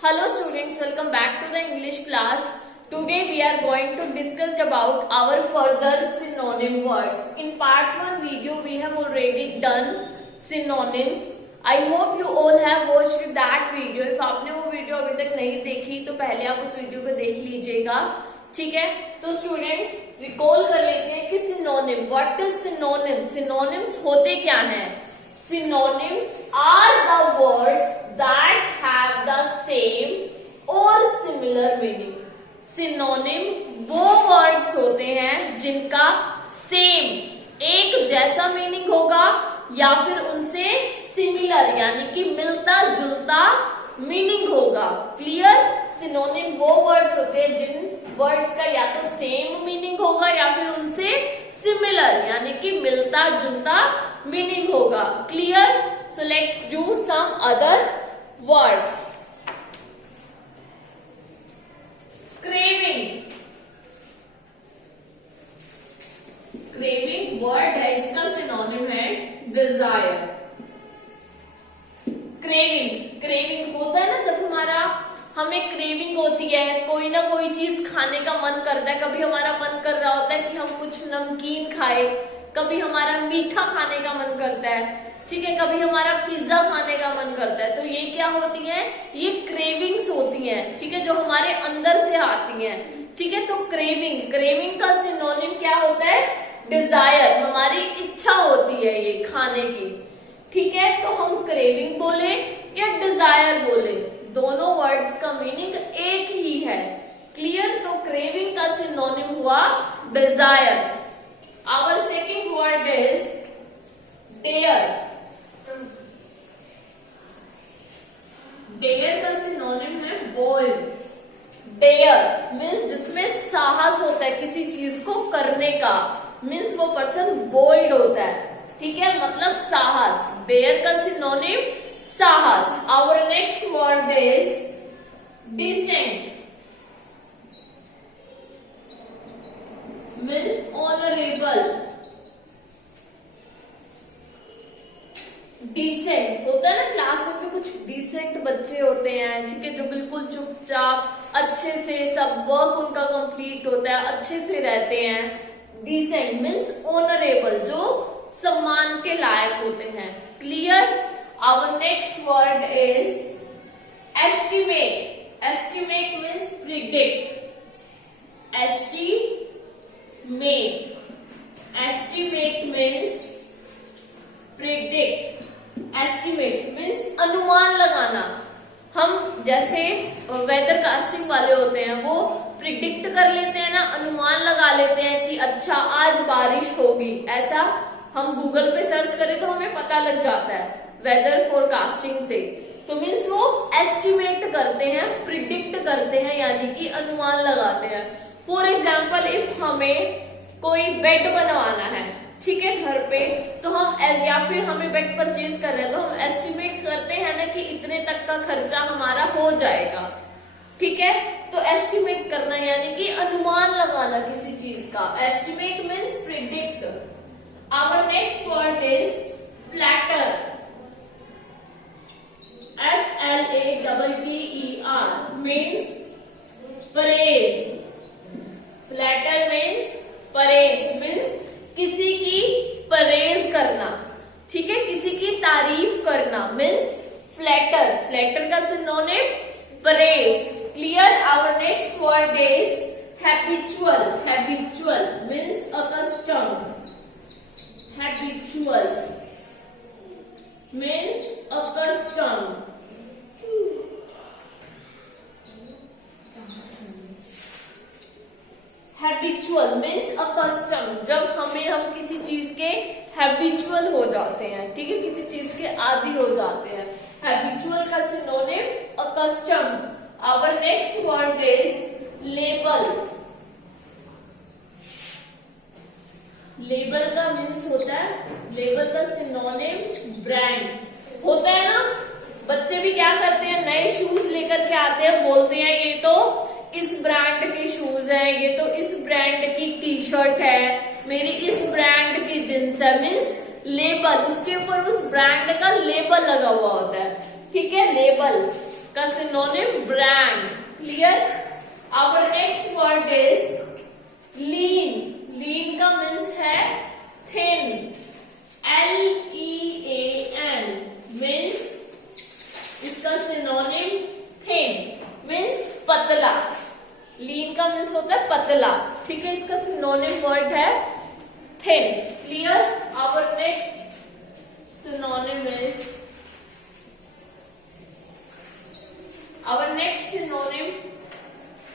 Hello students, welcome back to the English class. Today we are going to discuss about our further synonym words. In part 1 video we have already done synonyms. I hope you all have watched that video. If आपने वो video अभी तक नहीं देखी तो पहले आप उस वीडियो को देख लीजिएगा, ठीक है। तो स्टूडेंट रिकॉल कर लेते हैं कि synonym, what is synonym, synonyms होते क्या हैं। Synonyms are the words that have the same or similar meaning. Synonym वो words होते हैं जिनका same, एक जैसा meaning होगा या फिर उनसे similar यानी कि मिलता जुलता meaning होगा। Clear? Synonym वो words होते हैं जिन words का या तो same meaning होगा या फिर उनसे similar यानी कि मिलता जुलता meaning होगा। Clear? So let's do some other words. Craving. Craving word है, इसका synonym है desire. Craving होता है ना, जब हमें क्रेविंग होती है, कोई ना कोई चीज खाने का मन करता है। कभी हमारा मन कर रहा होता है कि हम कुछ नमकीन खाए, कभी हमारा मीठा खाने का मन करता है, ठीक है, कभी हमारा पिज्जा खाने का मन करता है। तो ये क्या होती है, ये क्रेविंग्स होती हैं, ठीक है, जो हमारे अंदर से आती हैं, ठीक है। तो क्रेविंग का सिनोनिम क्या होता है, डिजायर, हमारी इच्छा होती है ये खाने की, ठीक है। तो हम क्रेविंग बोले या डिजायर बोले, दोनों वर्ड्स का मीनिंग एक ही है। क्लियर? तो क्रेविंग का सिनोनिम हुआ desire. Our second word is dare. Dare का सिनोनिम है bold. Dare मीन्स जिसमें साहस होता है किसी चीज को करने का, मीन्स वो पर्सन बोल्ड होता है, ठीक है, मतलब साहस। Dare का सिनोनिम साहस। Our next word is decent. Means honourable. Decent होता है ना, क्लासरूम में कुछ डिसेंट बच्चे होते हैं, ठीक है, जो बिल्कुल चुपचाप अच्छे से सब वर्क उनका कंप्लीट होता है, अच्छे से रहते हैं। डिसेंट मीन्स ऑनरेबल, जो सम्मान के लायक होते हैं। Clear? Our next word is estimate. Estimate means predict. Estimate means predict. Estimate means अनुमान लगाना। हम जैसे वेदर कास्टिंग वाले होते हैं, वो प्रिडिक्ट कर लेते हैं ना, अनुमान लगा लेते हैं कि अच्छा आज बारिश होगी, ऐसा हम गूगल पे सर्च करें तो हमें पता लग जाता है वेदर फोरकास्टिंग से। तो मीन्स वो एस्टिमेट करते हैं, प्रिडिक्ट करते हैं, यानी कि अनुमान लगाते हैं। फॉर एग्जाम्पल, इफ हमें कोई बेड बनवाना है, ठीक है, घर पे, तो हम या फिर हमें बेड परचेज कर रहे हैं, तो हम एस्टिमेट करते हैं ना कि इतने तक का खर्चा हमारा हो जाएगा, ठीक है। तो एस्टिमेट करना यानी कि अनुमान लगाना किसी चीज का। Estimate means predict. Our next word is flatter. FLATTER means praise. Flatter means praise, means किसी की praise करना, ठीक है, किसी की तारीफ करना, means flatter. Flatter का synonym praise. Clear? Our next word is habitual. Habitual means accustomed. Habitual means accustomed. Habitual means accustom, जब हम किसी चीज के हैबिचुअल हो जाते हैं, ठीक है, किसी चीज के आदी हो जाते हैं। हैबिचुअल का synonym accustom. Our next word is label. Label का मीन्स होता है, लेबल का सिनोनिम ब्रांड होता है ना। बच्चे भी क्या करते हैं, नए शूज लेकर के आते हैं, बोलते हैं ये तो इस ब्रांड के शूज हैं, ये तो इस ब्रांड की टी शर्ट है, मेरी इस ब्रांड की जींस है। मीन्स लेबल, उसके ऊपर उस ब्रांड का लेबल लगा हुआ होता है, ठीक है, लेबल का synonym brand. Clear. Our next word is lean. Lean का मीन्स है थिन. Lean मीन्स इसका सिनोनिम थिन मीन्स पतला. लीन का मीन्स होता है पतला. ठीक है, इसका सिनोनिम वर्ड है thin. Clear. Our next synonym is our next synonym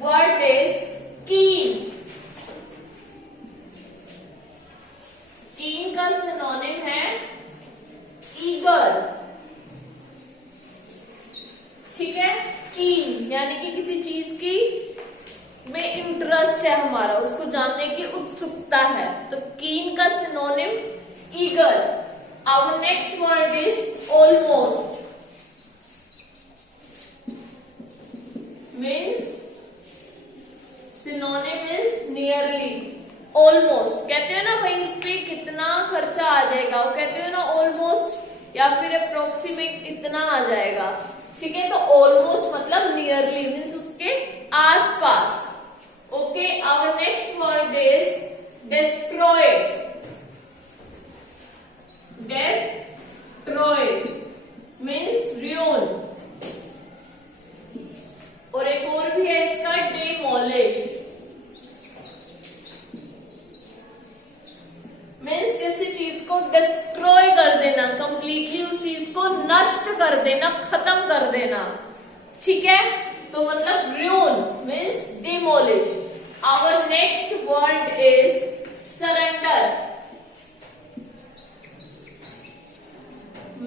word is keen. keen का synonym है eager. ठीक है, keen यानी कि किसी चीज की में इंटरेस्ट है हमारा, उसको जानने की उत्सुकता है, तो keen का synonym eager. Our next word is almost. Means synonym is nearly. Almost कहते हैं ना भाई, इस पे कितना खर्चा आ जाएगा, वो कहते हैं ना almost या फिर अप्रोक्सीमेट इतना आ जाएगा. ठीक है, तो almost मतलब nearly means उसके आसपास. Okay. Our next word is destroy. Destroy means ruin. और एक और भी है इसका demolish. मीन्स किसी चीज को डिस्ट्रॉय कर देना, कंप्लीटली उस चीज को नष्ट कर देना, खत्म कर देना. ठीक है, तो मतलब ruin means demolish. Our next word is surrender.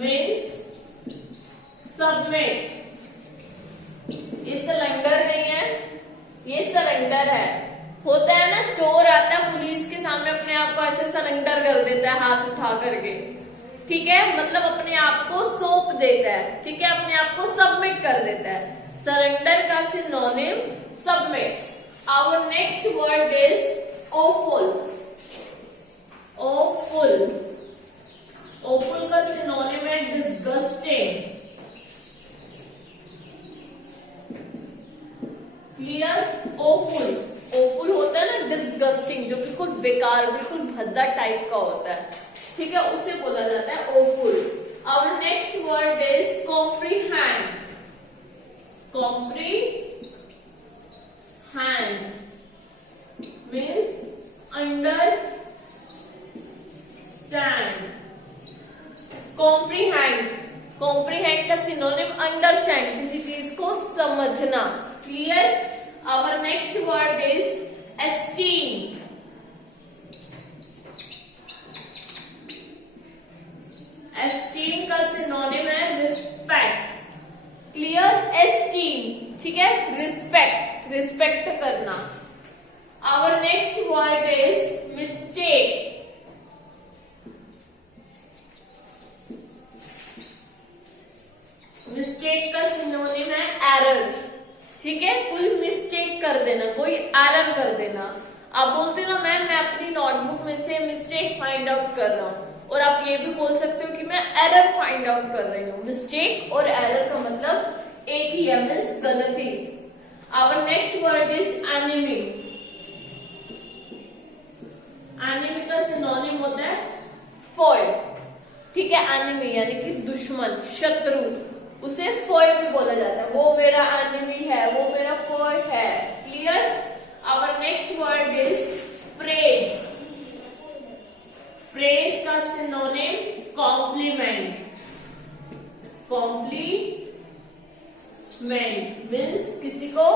Means submit. ये सरेंडर नहीं है, ये सरेंडर है. होता है ना, चोर आता है पुलिस के सामने, अपने आप को ऐसे सरेंडर कर देता है हाथ उठा करके. ठीक है, मतलब अपने आप को सौंप देता है. ठीक है, अपने आप को सबमिट कर देता है. सरेंडर का synonym submit. Our next word is awful. awful. awful का सिनोनिम है disgusting. क्लियर. awful. awful होता है ना डिस्गस्टिंग, जो बिल्कुल बेकार, बिल्कुल भद्दा टाइप का होता है. ठीक है, उसे बोला जाता है awful. Our next word is comprehend. comprehend means understand. comprehend. comprehend का सिनोनिम understand, किसी चीज को समझना. Clear. Our next word is esteem. esteem का सिनोनिम है respect. Clear. esteem. ठीक है, respect, respect करना. Our next word is mistake. mistake का सिनोनिम है error. ठीक है, कोई मिस्टेक कर देना, कोई एरर कर देना. आप बोलते ना मैम मैं अपनी नोटबुक में से मिस्टेक फाइंड आउट कर रहा हूँ, और आप ये भी बोल सकते हो कि मैं एरर फाइंड आउट कर रही हूँ. मिस्टेक और एरर का मतलब एक ही है, मीन्स गलती. Our next word is enemy. Enemy का सिनोनिम होता है फॉय. ठीक है, एनिमी यानी कि दुश्मन, शत्रु, उसे फॉय भी बोला जाता है. वो मेरा एनिमी है, वो मेरा फॉय है. Clear. Our next word is praise. Praise का सिनोनिम कॉम्प्लीमेंट. कॉम्प्लीमेंट मीन्स किसी को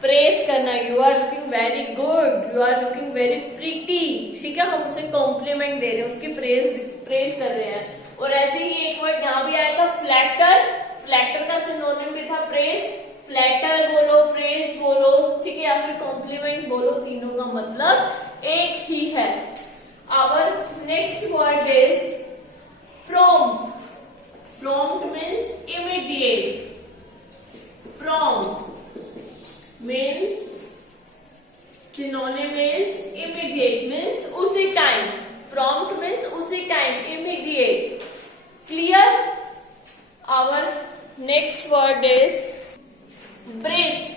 प्रेज करना. You are looking very good, you are looking very pretty. ठीक है, हम उसे कॉम्प्लीमेंट दे रहे हैं, उसकी प्रेज कर रहे हैं. और ऐसे ही एक वर्ड यहाँ भी आया था फ्लैटर. फ्लैटर का सिनोनिम भी था प्रेज. फ्लैटर बोलो, प्रेज बोलो, ठीक है, या फिर कॉम्प्लीमेंट बोलो, तीनों का मतलब एक ही है. Our next word is prompt. Prompt means immediate. Prompt means synonym is immediate means उसी टाइम. प्रॉम्प्ट मीन्स उसी time, immediate. Clear. Our next next word is brisk.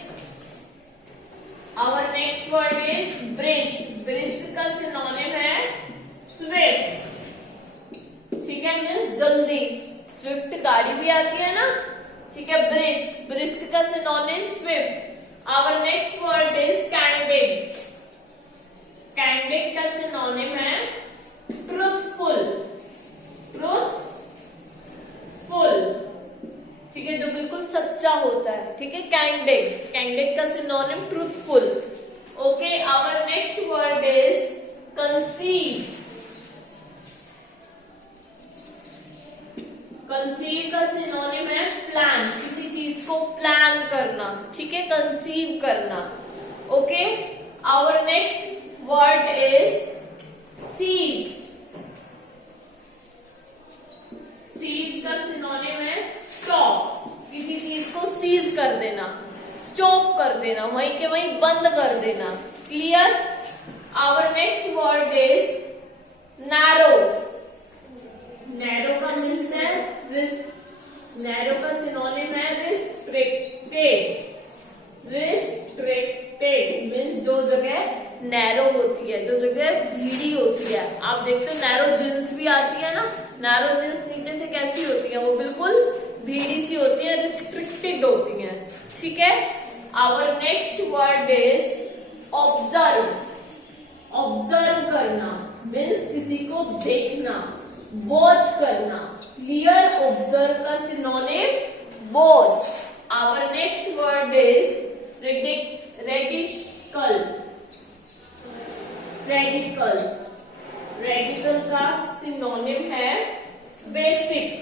Our next word is brisk. brisk का synonym है swift. ठीक है, means जल्दी. Swift गाड़ी भी आती है ना. ठीक है, brisk. brisk का synonym swift. Our next word is candid. candid का synonym है truthful. truthful. ठीक है, जो बिल्कुल सच्चा होता है. ठीक है, candid. candid का synonym truthful. Okay, our next word is conceive. conceive का synonym है plan. किसी चीज को प्लान करना. ठीक है, conceive करना. Okay, our next word is seize. seize का synonym है stop. किसी चीज को सीज कर देना, स्टॉप कर देना, वहीं के वहीं बंद कर देना. Clear. Our next word is narrow. Narrow का मीन्स है नैरो का सिनोनिम है रिस्ट्रिक्टेड. रिस्ट्रिक्टेड मीन्स जो जगह नैरो होती है, जो जगह भीड़ी होती है. आप देखते हो नैरो जींस भी आती है ना. नैरो जींस नीचे से कैसी होती है, वो बिल्कुल भीड़ी सी होती है, रिस्ट्रिक्टेड होती है. ठीक है. Our next word is observe. Observe करना मीन्स किसी को देखना, वॉच करना. क्लियर. ऑब्जर्व का synonym watch. Our next word is radical. Radical. Radical का सिनोनिम है बेसिक.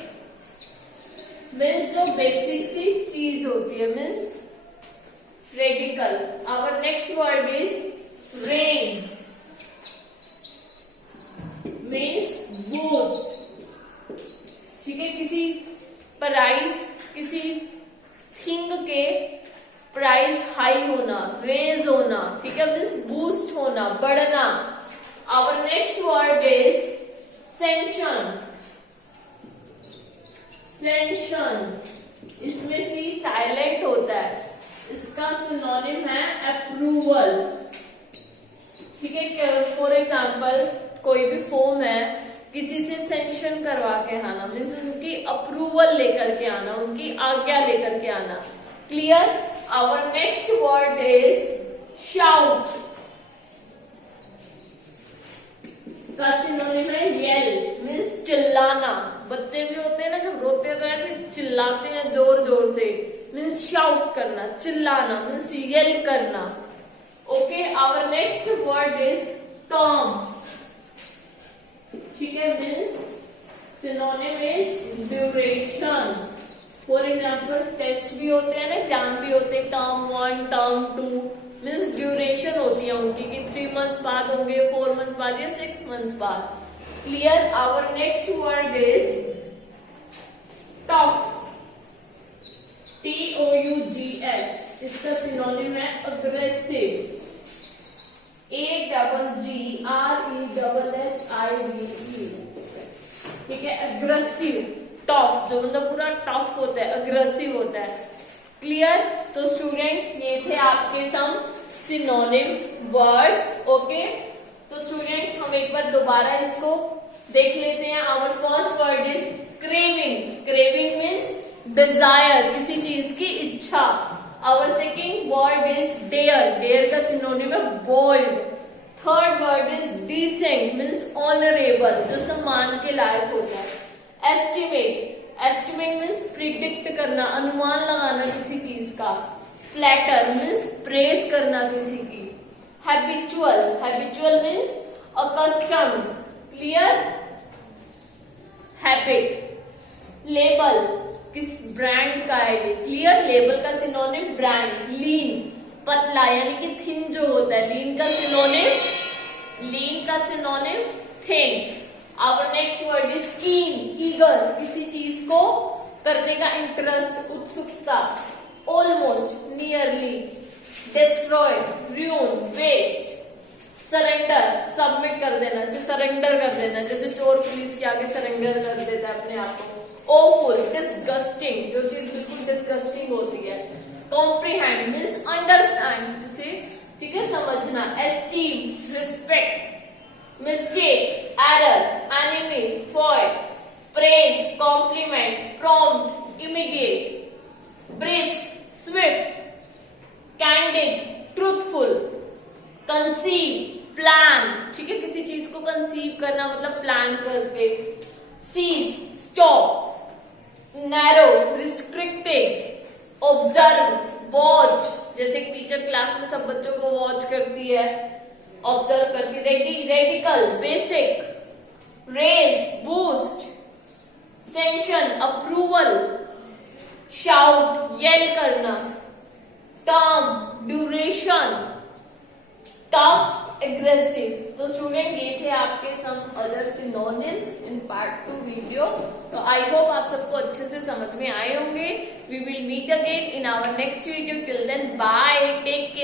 मीन्स जो बेसिक सी चीज होती है, means radical. Our next word is range. Means boost. ठीक है, किसी प्राइस, किसी थिंग के प्राइस हाई होना, रेज होना. ठीक है, मीन्स बूस्ट होना, बढ़ना. Our next word is sanction. Sanction. इसमें सी साइलेंट होता है. इसका सिनोनिम है अप्रूवल. ठीक है, फॉर एग्जाम्पल कोई भी फॉर्म है, किसी से सेंशन करवा के आना मीन्स उनकी अप्रूवल लेकर के आना, उनकी आज्ञा लेकर के आना. Clear. Our next word is shout. का सिनोनिम है येल. मीन्स चिल्लाना. बच्चे भी होते हैं ना, जब रोते हैं तो ऐसे चिल्लाते हैं जोर जोर से. मीन्स शाउट करना, चिल्लाना, मीन्स येल करना. Okay. Our next word is term. ठीक है, means synonym is duration. For example test भी होते हैं ना, एग्जाम भी होते हैं. टर्म 1, टर्म 2 मीन्स ड्यूरेशन होती है उनकी कि 3 मंथ्स बाद होंगे, 4 मंथ्स बाद या 6 मंथ्स बाद. Clear. Our next word is tough. TOUGH. इसका सिनोनिम है अग्रेसिव. AGGRESSIVE. ठीक है, अग्रेसिव. टफ, जो मतलब पूरा टफ होता है, अग्रेसिव होता है. क्लियर. तो स्टूडेंट्स ये थे आपके सम सिनोनिम वर्ड्स. ओके. तो स्टूडेंट्स हम एक बार दोबारा इसको देख लेते हैं. Our first word is craving. Craving means desire, किसी चीज की इच्छा. Our second word is dare. Dare का सिनोनिम है bold. Third word is decent means honourable, जो सम्मान के लायक होता है. एस्टिमेट. एस्टिमेट मीन्स प्रिडिक्ट करना, अनुमान लगाना किसी चीज का. फ्लैटर मीन्स प्रेज करना किसी की. Habitual. Habitual means accustomed. Clear. Habit. Label, किस ब्रांड का है ये. क्लियर. लेबल का सिनोनिम ब्रांड. लीन, पतला यानी कि थिन जो होता है. लीन का synonym thin. Our next word is keen. Eager, किसी चीज को करने का इंटरेस्ट, उत्सुकता. Almost, nearly. Destroy, ruin, waste. Surrender, submit कर देना, जैसे सरेंडर कर देना, जैसे चोर पुलिस के आगे सरेंडर कर देता है अपने आप को. awful, disgusting, जो चीज बिल्कुल डिस्गस्टिंग होती है. comprehend मीन्स अंडरस्टैंड, जिसे ठीक है समझना. esteem, respect. mistake, error. enemy, foil. praise, compliment. prompt, immediate. brisk, swift. candid, truthful. conceive, plan. ठीक है, किसी चीज को कंसीव करना मतलब प्लान करके. seize, stop. narrow, restricted. observe, watch. जैसे एक टीचर क्लास में सब बच्चों को वॉच करती है, ऑब्जर्व करती है. Ready, radical, basic. Raise, boost. Sanction, approval. Shout, yell करना. Term, duration. Tough, aggressive. तो स्टूडेंट ये थे आपके some other synonyms in part 2 video. तो आई होप आप सबको अच्छे से समझ में आए होंगे. We will meet again in our next video. Till then bye, take care.